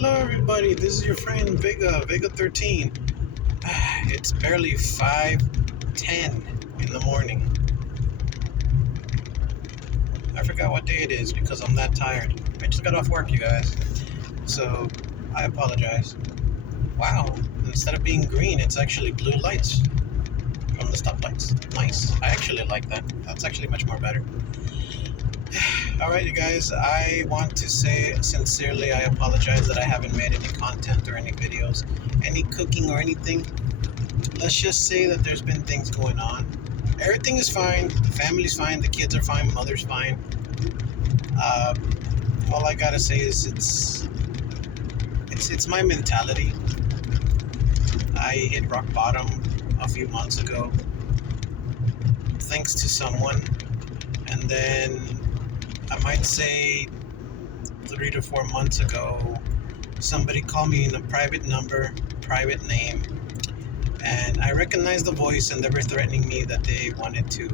Hello, everybody. This is your friend Vega 13. It's barely 5:10 in the morning. I forgot what day it is because I'm that tired. I just got off work, you guys. So I apologize. Wow. Instead of being green, it's actually blue lights from the stoplights. Nice. I actually like that. That's actually much more better. All right, you guys. I want to say sincerely, I apologize that I haven't made any content or any videos, any cooking or anything. Let's just say that there's been things going on. Everything is fine. The family's fine. The kids are fine. Mother's fine. Uh, all I gotta say is it's my mentality. I hit rock bottom a few months ago, thanks to someone, and then I might say 3 to 4 months ago, somebody called me in a private number, private name, and I recognized the voice, and they were threatening me that they wanted to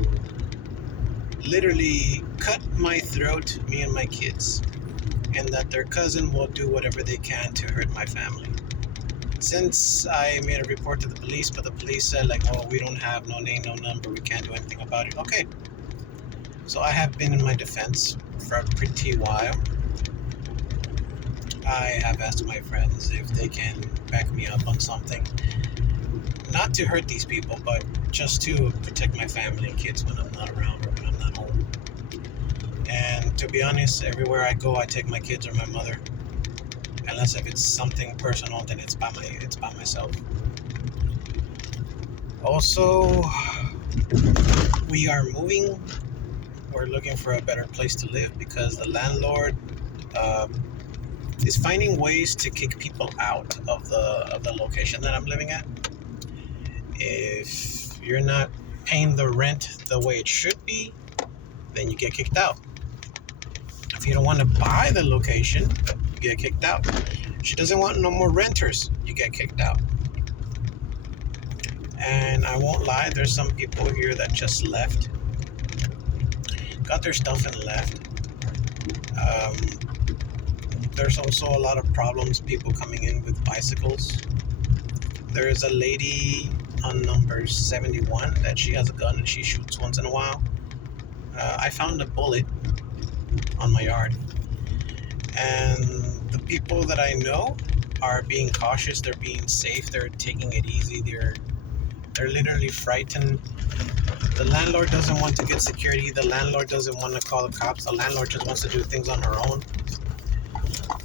literally cut my throat, me and my kids, and that their cousin will do whatever they can to hurt my family. Since I made a report to the police, but the police said oh, we don't have no name, no number, we can't do anything about it. Okay. So I have been in my defense for a pretty while. I have asked my friends if they can back me up on something. Not to hurt these people, but just to protect my family and kids when I'm not around or when I'm not home. And to be honest, everywhere I go, I take my kids or my mother. Unless if it's something personal, then it's by myself. Also, we are moving. We're looking for a better place to live because the landlord is finding ways to kick people out of the location that I'm living at. If you're not paying the rent the way it should be, then you get kicked out. If you don't want to buy the location, you get kicked out. She doesn't want no more renters, you get kicked out. And I won't lie, there's some people here that just left, got their stuff and left. There's also a lot of problems, people coming in with bicycles. There's a lady on number 71 that she has a gun and she shoots once in a while. I found a bullet on my yard. And the people that I know are being cautious, they're being safe, they're taking it easy, they're literally frightened. The landlord doesn't want to get security, the landlord doesn't want to call the cops, the landlord just wants to do things on her own.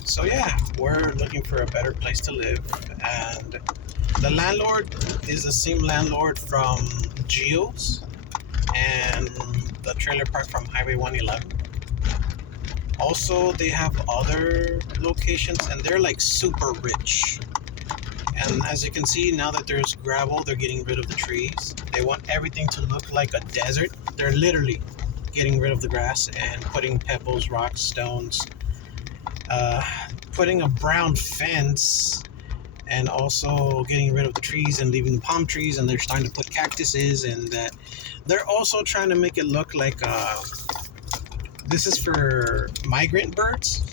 So yeah, we're looking for a better place to live, and the landlord is the same landlord from Geo's and the trailer park from Highway 111. Also, they have other locations, and they're super rich. And as you can see, now that there's gravel, they're getting rid of the trees. They want everything to look like a desert. They're literally getting rid of the grass and putting pebbles, rocks, stones, putting a brown fence, and also getting rid of the trees and leaving palm trees, and they're starting to put cactuses, and that they're also trying to make it look like this is for migrant birds.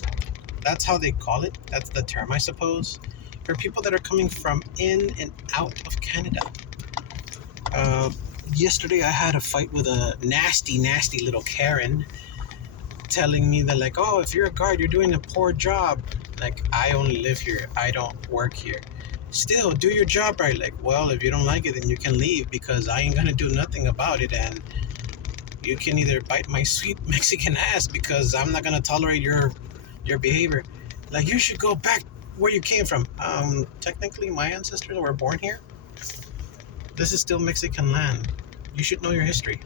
That's how they call it. That's the term, I suppose, for people that are coming from in and out of Canada. Yesterday I had a fight with a nasty little Karen, telling me that oh, if you're a guard, you're doing a poor job. I only live here, I don't work here. Still, do your job right. Well, if you don't like it, then you can leave, because I ain't gonna do nothing about it, and you can either bite my sweet Mexican ass, because I'm not gonna tolerate your behavior. You should go back where you came from. Technically, my ancestors were born here. This is still Mexican land. You should know your history.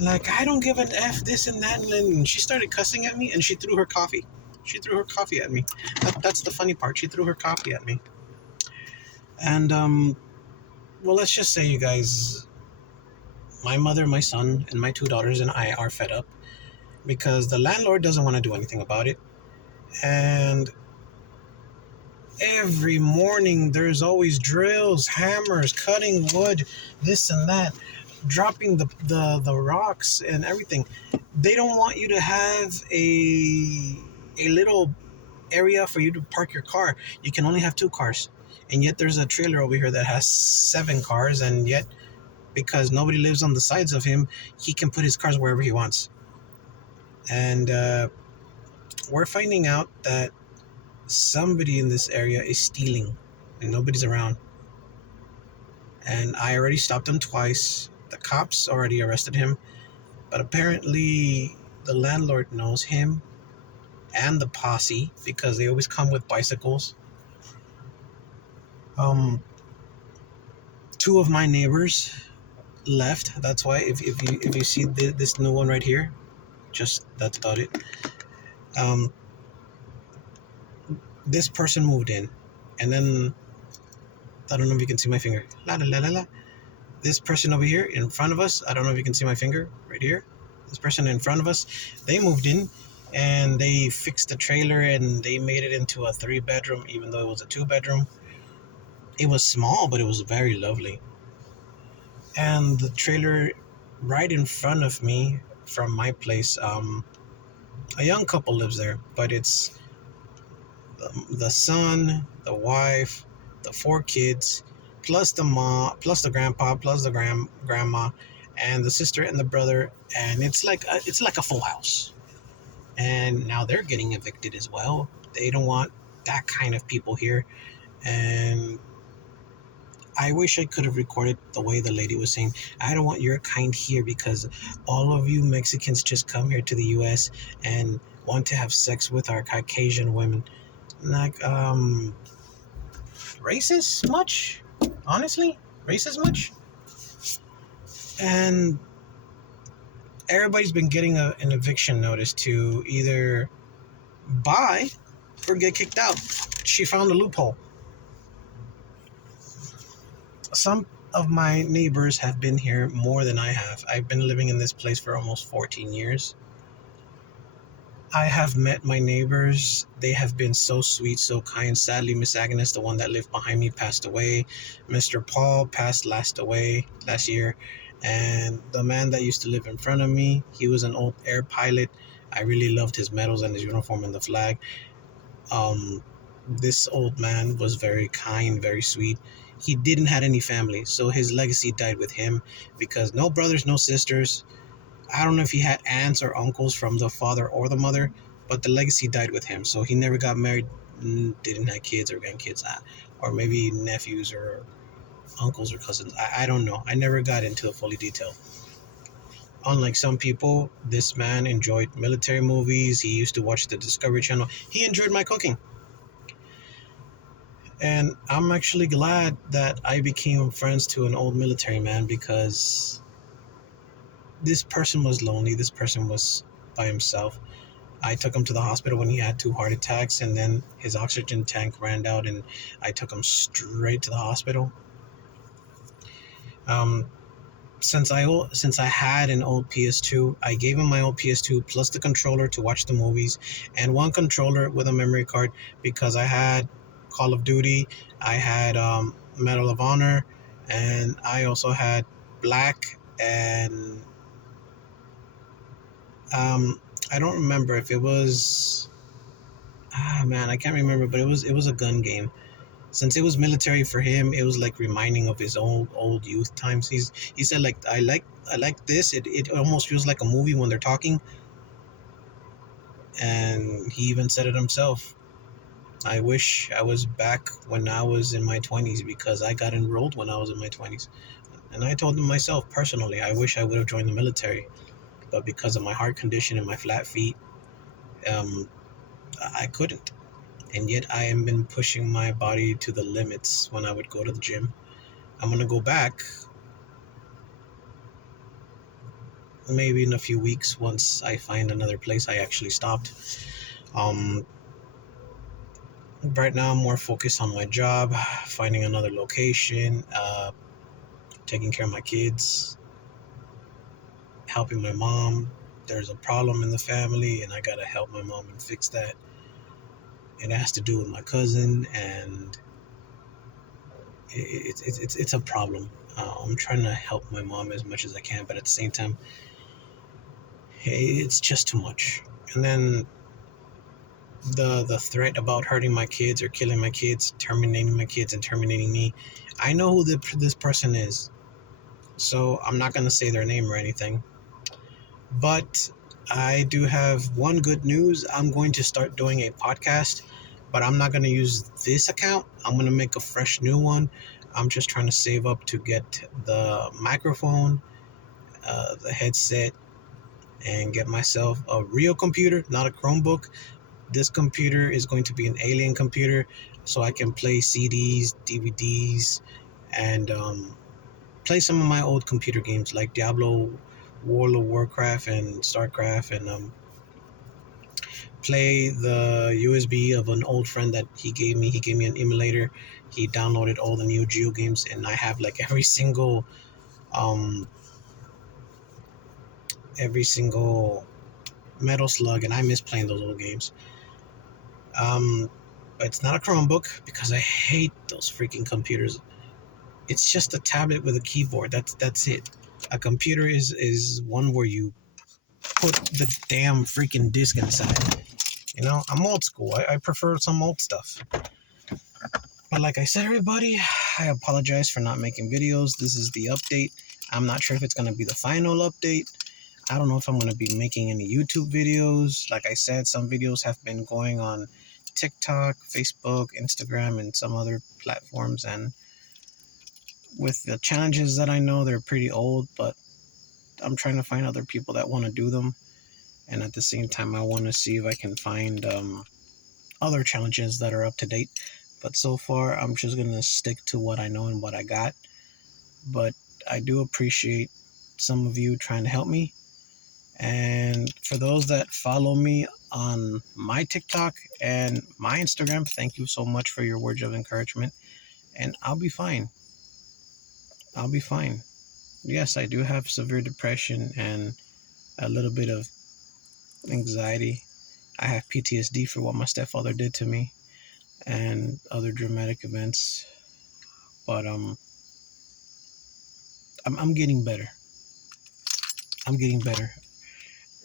I don't give an F, this and that. And then she started cussing at me, and she threw her coffee. She threw her coffee at me. That's the funny part. She threw her coffee at me. And, well, let's just say, you guys, my mother, my son, and my 2 daughters and I are fed up, because the landlord doesn't want to do anything about it. And every morning there's always drills, hammers, cutting wood, this and that, dropping the rocks and everything. They don't want you to have a little area for you to park your car. You can only have 2 cars. And yet there's a trailer over here that has 7 cars, and yet because nobody lives on the sides of him, he can put his cars wherever he wants. And we're finding out that somebody in this area is stealing and nobody's around. And I already stopped him twice. The cops already arrested him, but apparently the landlord knows him and the posse because they always come with bicycles. Um, 2 of my neighbors left. That's why if you see this new one right here, just that's about it. Um, this person moved in, and then I don't know if you can see my finger. La la la la la. This person over here in front of us, I don't know if you can see my finger right here. This person in front of us, they moved in and they fixed the trailer and they made it into a 3-bedroom, even though it was a 2-bedroom. It was small, but it was very lovely. And the trailer right in front of me from my place, a young couple lives there, but it's the son, the wife, the 4 kids, plus the mom, plus the grandpa, plus the grandma, and the sister and the brother, and it's like a full house. And now they're getting evicted as well. They don't want that kind of people here, and I wish I could have recorded the way the lady was saying, I don't want your kind here because all of you Mexicans just come here to the US and want to have sex with our Caucasian women. Like, racist much? Honestly? Racist much? And everybody's been getting an eviction notice to either buy or get kicked out. She found a loophole. Some of my neighbors have been here more than I have. I've been living in this place for almost 14 years. I have met my neighbors. They have been so sweet, so kind. Sadly, Miss Agnes, the one that lived behind me, passed away. Mr. Paul passed last year. And the man that used to live in front of me, he was an old air pilot. I really loved his medals and his uniform and the flag. This old man was very kind, very sweet. He didn't have any family, so his legacy died with him because no brothers, no sisters. I don't know if he had aunts or uncles from the father or the mother, but the legacy died with him. So he never got married, didn't have kids or grandkids, or maybe nephews or uncles or cousins. I don't know. I never got into the fully detail. Unlike some people, this man enjoyed military movies. He used to watch the Discovery Channel. He enjoyed my cooking. And I'm actually glad that I became friends to an old military man because this person was lonely. This person was by himself. I took him to the hospital when he had 2 heart attacks, and then his oxygen tank ran out, and I took him straight to the hospital. Since I had an old PS2, I gave him my old PS2 plus the controller to watch the movies, and 1 controller with a memory card because I had Call of Duty, I had Medal of Honor, and I also had Black and I don't remember if it was I can't remember, but it was a gun game. Since it was military for him, it was like reminding of his old youth times. He said like I like this. It almost feels like a movie when they're talking. And he even said it himself. I wish I was back when I was in my 20s because I got enrolled when I was in my 20s. And I told him myself personally, I wish I would have joined the military. But because of my heart condition and my flat feet, I couldn't. And yet I have been pushing my body to the limits when I would go to the gym. I'm going to go back maybe in a few weeks once I find another place. I actually stopped. Right now I'm more focused on my job, finding another location, taking care of my kids, helping my mom. There's a problem in the family and I gotta help my mom and fix that. It has to do with my cousin, and it's a problem. I'm trying to help my mom as much as I can, but at the same time, it's just too much. And then the threat about hurting my kids or killing my kids, terminating my kids and terminating me. I know who this person is, so I'm not gonna say their name or anything. But I do have one good news. I'm going to start doing a podcast, but I'm not gonna use this account. I'm gonna make a fresh new one. I'm just trying to save up to get the microphone, the headset, and get myself a real computer, not a Chromebook. This computer is going to be an alien computer, so I can play CDs, DVDs, and play some of my old computer games like Diablo, World of Warcraft, and StarCraft, and play the USB of an old friend that he gave me. He gave me an emulator. He downloaded all the Neo Geo games, and I have like um, every single Metal Slug, and I miss playing those old games. Um, it's not a Chromebook because I hate those freaking computers. It's just a tablet with a keyboard. That's it. A computer is one where you put the damn freaking disc inside. You know, I'm old school. I prefer some old stuff. But like I said, everybody, I apologize for not making videos. This is the update. I'm not sure if it's going to be the final update. I don't know if I'm going to be making any YouTube videos. Like I said, some videos have been going on TikTok, Facebook, Instagram, and some other platforms. And with the challenges that I know, they're pretty old, but I'm trying to find other people that want to do them. And at the same time, I want to see if I can find other challenges that are up to date. But so far, I'm just going to stick to what I know and what I got. But I do appreciate some of you trying to help me. And for those that follow me on my TikTok and my Instagram, thank you so much for your words of encouragement. And I'll be fine. I'll be fine. Yes, I do have severe depression and a little bit of anxiety. I have PTSD for what my stepfather did to me and other dramatic events. But I'm getting better. I'm getting better.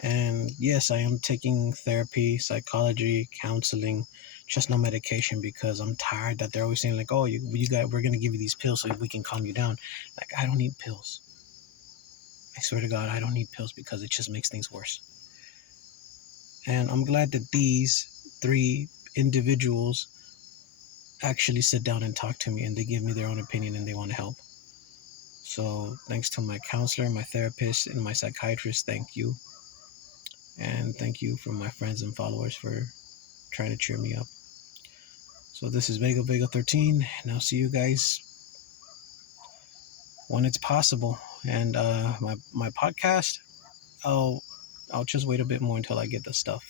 And yes, I am taking therapy, psychology, counseling, just no medication because I'm tired that they're always saying like, "Oh, you got, we're gonna give you these pills so we can calm you down." Like I don't need pills. I swear to God, I don't need pills because it just makes things worse. And I'm glad that these three individuals actually sit down and talk to me and they give me their own opinion and they want to help. So thanks to my counselor, my therapist, and my psychiatrist, thank you. And thank you for my friends and followers for trying to cheer me up. So this is Vega 13, and I'll see you guys when it's possible. And my podcast, I'll just wait a bit more until I get the stuff.